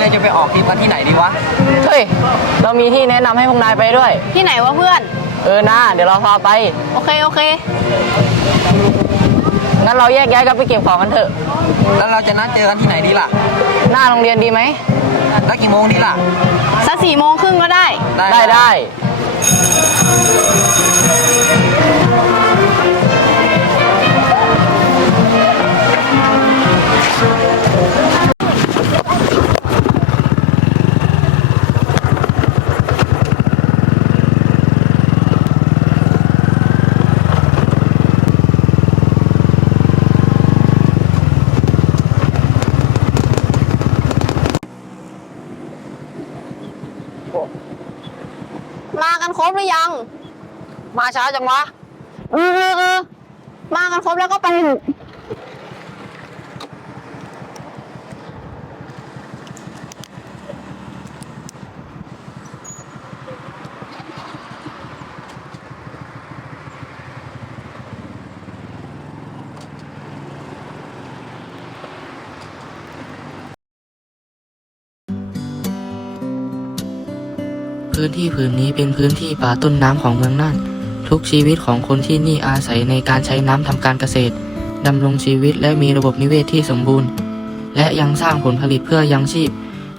เราจะไปออกทริปกันที่ไหนดีวะ เฮ้ย เรามีที่แนะนำให้พวกนายไปด้วย ที่ไหนวะเพื่อน เออนะเดี๋ยวเราพาไป โอเคโอเค งั้นเราแยกย้ายกันไปเก็บของกันเถอะ แล้วเราจะนัดเจอกันที่ไหนดีล่ะ หน้าโรงเรียนดีไหม แล้วกี่โมงดีล่ะ สักสี่โมงครึ่งก็ได้ ได้ได้ กันครบหรือยัง มาช้าจังวะเออเออเออมากันครบแล้วก็ไป พื้นที่ผืนนี้เป็นพื้นที่ป่าต้นน้ำของเมืองน่าน ทุกชีวิตของคนที่นี่อาศัยในการใช้น้ำทำการเกษตรดำรงชีวิตและมีระบบนิเวศที่สมบูรณ์ และยังสร้างผลผลิตเพื่อยังชีพ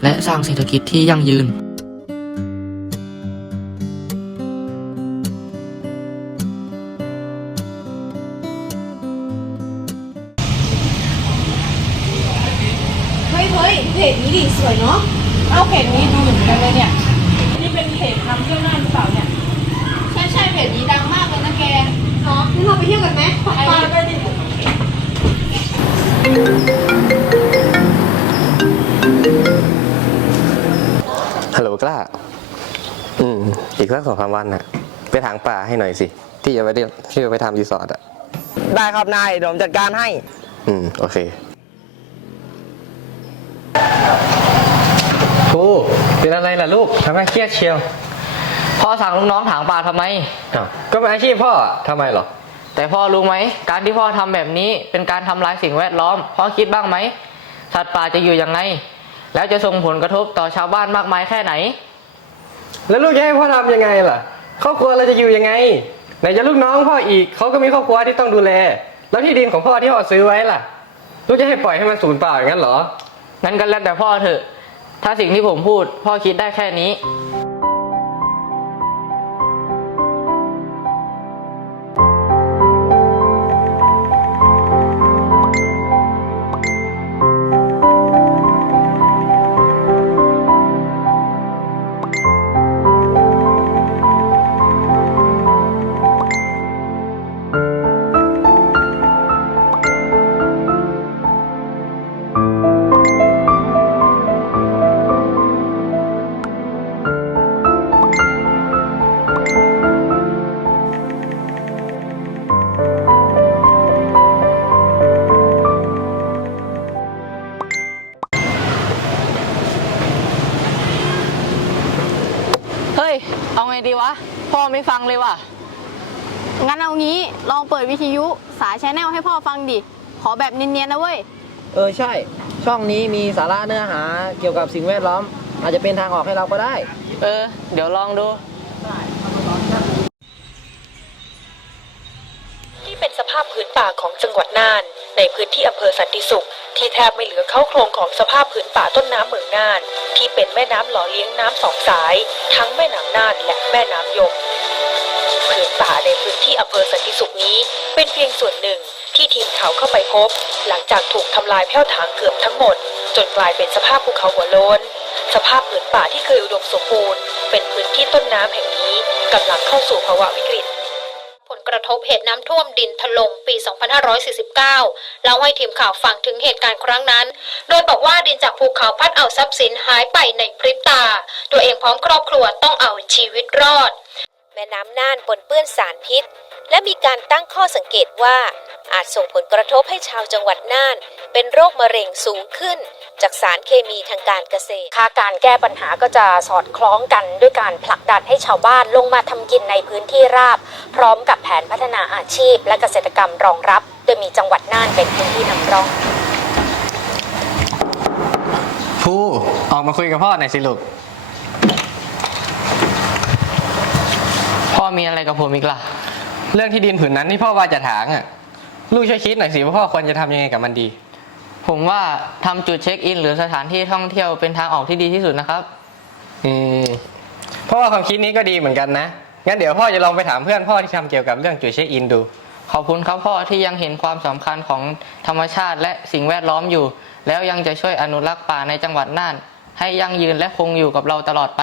และสร้างเศรษฐกิจที่ยั่งยืน เฮ้ยเฮ้ยเพจนี้ดิสวยเนาะเอาเพจนี้ดูเหมือนกันเลยเนี่ย นี่เป็นเพจทำเที่ยวน่านหรือเปล่าเนี่ยใช่ใช่เพจนี้ดังมากเลยนะแกเนาะงั้นเราไปเที่ยวกันไหมไปไปดิฮัลโหลกล้า อืม อีกสักสองสามวันน่ะ ไปทางป่าให้หน่อยสิ ที่จะไปเรียกที่จะไปทำรีสอร์ทอะ ได้ครับนายเดี๋ยวผมจัดการให้ อืม โอเคครู เป็นอะไรล่ะลูกทำไมเครียดเชียวพ่อสั่งลูกน้องถางป่าทำไม อ้าวก็เป็นอาชีพพ่ออะทำไมเหรอ แต่พ่อรู้ไหม การที่พ่อทำแบบนี้เป็นการทำลายสิ่งแวดล้อม พ่อคิดบ้างไหมสัตว์ป่าจะอยู่ยังไง แล้วจะส่งผลกระทบต่อชาวบ้านมากมายแค่ไหน แล้วลูกจะให้พ่อทำยังไงล่ะ ครอบครัวเราจะอยู่ยังไง ไหนจะลูกน้องพ่ออีกเขาก็มีครอบครัวที่ต้องดูแล แล้วที่ดินของพ่อที่พ่อซื้อไว้ล่ะ ลูกจะให้ปล่อยให้มันสูญเปล่าอย่างนั้นเหรอ งั้นก็แล้วแต่พ่อเถอะ ถ้าสิ่งที่ผมพูดพ่อคิดได้แค่นี้ เฮ้ยเอาไงดีวะ พ่อไม่ฟังเลยว่ะ งั้นเอางี้ลองเปิดวิทยุสายแชนแนลให้พ่อฟังดิ ขอแบบเนียนๆนะเว้ย เออใช่ ช่องนี้มีสาระเนื้อหาเกี่ยวกับสิ่งแวดล้อม อาจจะเป็นทางออกให้เราก็ได้ เออ เดี๋ยวลองดูที่เป็นสภาพพื้นป่าของจังหวัดน่าน ในพื้นที่อำเภอสันติสุข ที่แทบไม่เหลือเข้าโครงของสภาพพื้นป่าต้นน้ำเมืองน่าน ที่เป็นแม่น้ำหล่อเลี้ยงน้ำสองสาย ทั้งแม่น้ำน่านและแม่น้ำยมพื้นป่าในพื้นที่อำเภอสันติสุขนี้ เป็นเพียงส่วนหนึ่งที่ทีมข่าเข้าไปพบ หลังจากถูกทำลายแผ่วถางเกือบทั้งหมด จนกลายเป็นสภาพภูเขาหัวโล้นสภาพพื้นป่าที่เคยอุดมสมบูรณ์ เป็นพื้นที่ต้นน้ำแห่งนี้กำลังเข้าสู่ภาวะวิกฤต กระทบเหตุน้ำท่วมดินถล่มปี 2549 เล่าให้ทีมข่าวฟังถึงเหตุการณ์ครั้งนั้น โดยบอกว่าดินจากภูเขาพัดเอาทรัพย์สินหายไปในพริบตา ตัวเองพร้อมครอบครัวต้องเอาชีวิตรอด แม่น้ำน่านปนเปื้อนสารพิษ และมีการตั้งข้อสังเกตว่า อาจส่งผลกระทบให้ชาวจังหวัดน่าน เป็นโรคมะเร็งสูงขึ้น จากสารเคมีทางการเกษตร ค่าการแก้ปัญหาก็จะสอดคล้องกันด้วยการผลักดันให้ชาวบ้านลงมาทำกินในพื้นที่ราบ พร้อมกับแผนพัฒนาอาชีพ และเกษตรกรรมรองรับ โดยมีจังหวัดน่านเป็นพื้นที่นำร่องภูออกมาคุยกับพ่อหน่อยสิลูก พ่อมีอะไรกับผมอีกล่ะ เรื่องที่ดินผืนนั้นที่พ่อว่าจะถางอะ ลูกช่วยคิดหน่อยสิว่าพ่อควรจะทำยังไงกับมันดี ผมว่าทำจุดเช็คอิน หรือสถานที่ท่องเที่ยวเป็นทางออกที่ดีที่สุดนะครับ อืมเพราะว่าความคิดนี้ก็ดีเหมือนกันนะ งั้นเดี๋ยวพ่อจะลองไปถามเพื่อนพ่อที่ทำเกี่ยวกับเรื่องจุดเช็คอินดู ขอบคุณครับพ่อที่ยังเห็นความสำคัญของธรรมชาติและสิ่งแวดล้อมอยู่ แล้วยังจะช่วยอนุรักษ์ป่าในจังหวัดน่าน ให้ยั่งยืนและคงอยู่กับเราตลอดไป